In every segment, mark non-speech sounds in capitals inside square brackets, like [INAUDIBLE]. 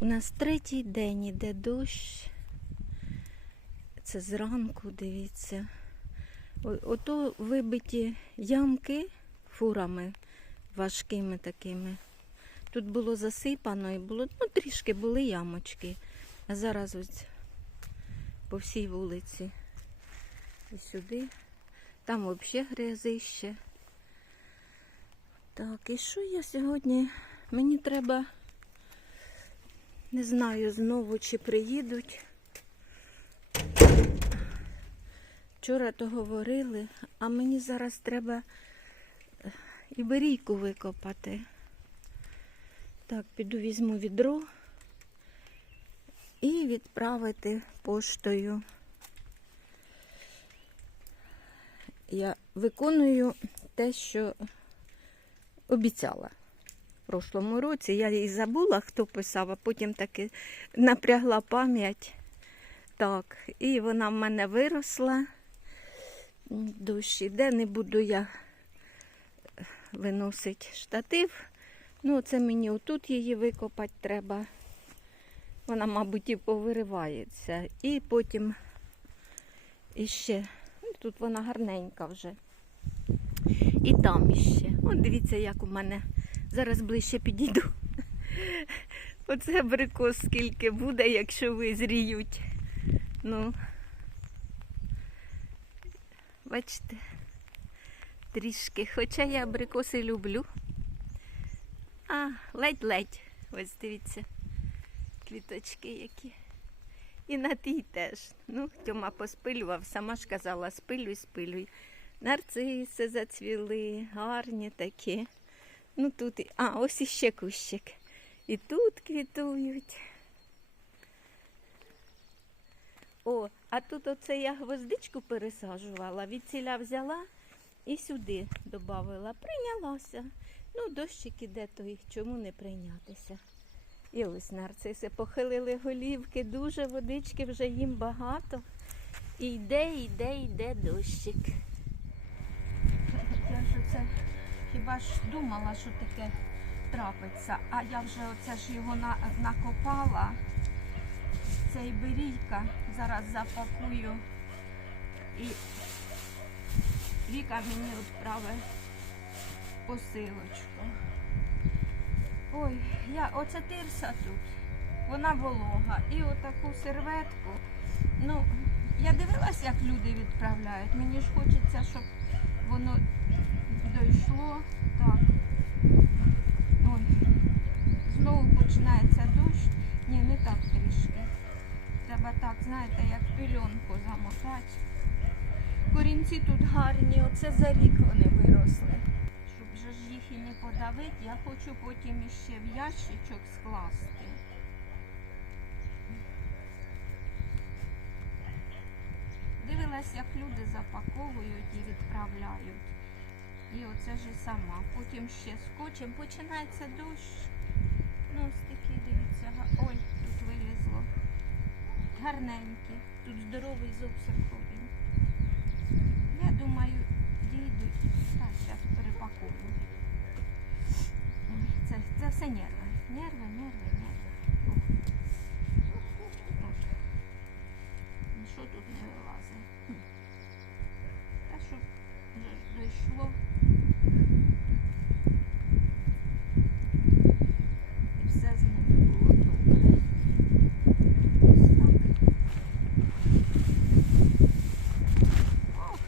У нас третій день іде дощ. Це зранку, дивіться. Ото вибиті ямки фурами важкими такими. Тут було засипано і було, ну, трішки були ямочки. А зараз ось по всій вулиці. І сюди. Там взагалі грязище. Так, і що я сьогодні? Мені треба, не знаю знову, чи приїдуть. Вчора то говорили, а мені зараз треба е, іберійку викопати. Так, піду візьму відро і відправити поштою. Я виконую те, що обіцяла прошлому році. Я їй забула, хто писав, а потім таки напрягла пам'ять. Так, і вона в мене виросла. Дощ іде, не буду я виносити штатив. Ну, це мені отут її викопати треба. Вона, мабуть, і повиривається. І потім іще. Ну, Тут вона гарненька вже. І там іще. От дивіться, як у мене. Зараз ближче підійду. [LAUGHS] Оце абрикос скільки буде, якщо визріють. Ну, бачите, трішки. Хоча я абрикоси люблю. А, ледь-ледь. Ось дивіться, квіточки які. І на тій теж. Ну, Тьома поспилював, сама ж казала, спилюй, спилюй. Нарциси зацвіли, гарні такі. Ну тут, і- а, ось іще кущик. І тут квітують. О, а тут оце я гвоздичку пересаджувала, від ціля взяла і сюди додавила. Прийнялася. Ну, дощик іде, то їх чому не прийнятися? І ось нарциси похилили голівки, дуже водички вже їм багато. І йде, йде, йде дощик. Я ж оце хіба ж думала, що таке трапиться, а я вже оце ж його на, накопала. Це іберійка. Зараз запакую і Віка мені відправить посилочку. Ой, я, оце тирса тут. Вона волога. І отаку серветку. Ну, я дивилась, як люди відправляють. Мені ж хочеться, щоб воно дійшло. Так. Ой. Знову починається дощ. Ні, не так трішки. Треба так, знаєте, як пільонку замотати. Корінці тут гарні, оце за рік вони виросли. Щоб же ж їх і не подавити, я хочу потім іще в ящичок скласти. Дивилась, як люди запаковують і відправляють. І оце ж сама. Потім ще скотчем. Починається дощ. Ну, ось такі, дивіться, ой, тут вилізло. Гарненькі. Тут здоровий зовсім ходить. Я думаю, дійдуть. Так, зараз перепакую. Ой, Це, це все нерви. Нерви, нерви, нерви. О. Так. Тут не вилазить. Вже. І все з ними було добре. Ось так. Ох.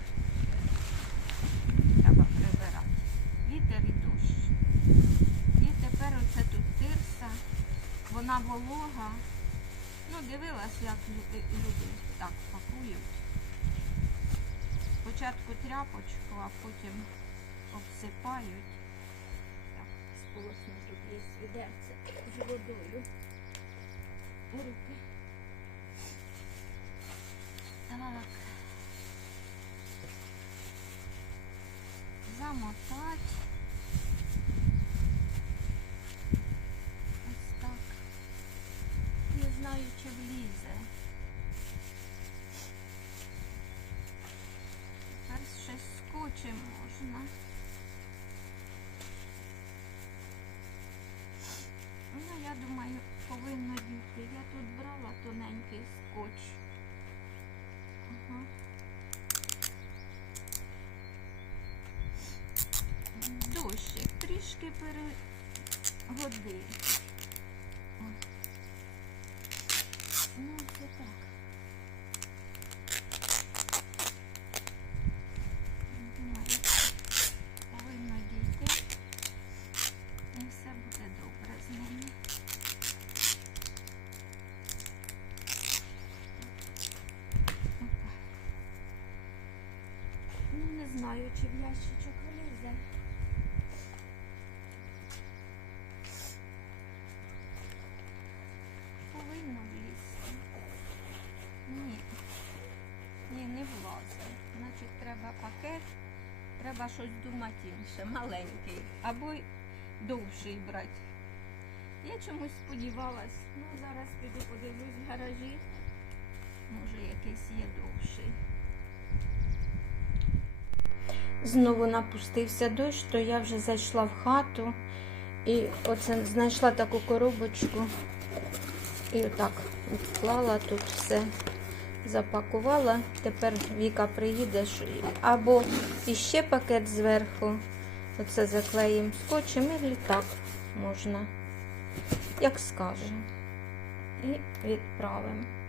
Треба прибирати. Вітер і дощ. І тепер оце тут тирса. Вона волога. Ну, дивилась, як люди, люди так пакують. Спочатку тряпочку, а потім обсипають. Так, сполосну тут є відерце з водою. Руки. Так. Замотать. трішки перегодив. Ну, це так. Повинно дійти. І все буде добре з ними. Ну, не знаю, чи в ящичок. Треба щось думати інше, маленький. Або довший брати. Я чомусь сподівалась. Ну, зараз піду подивлюсь в гаражі. Може, якийсь є довший. Знову напустився дощ, то я вже зайшла в хату і оце знайшла таку коробочку. І отак вклала тут все, запакувала. Тепер Віка приїде або іще пакет зверху. Оце заклеїмо скотчем і літак можна, як скаже. І відправимо.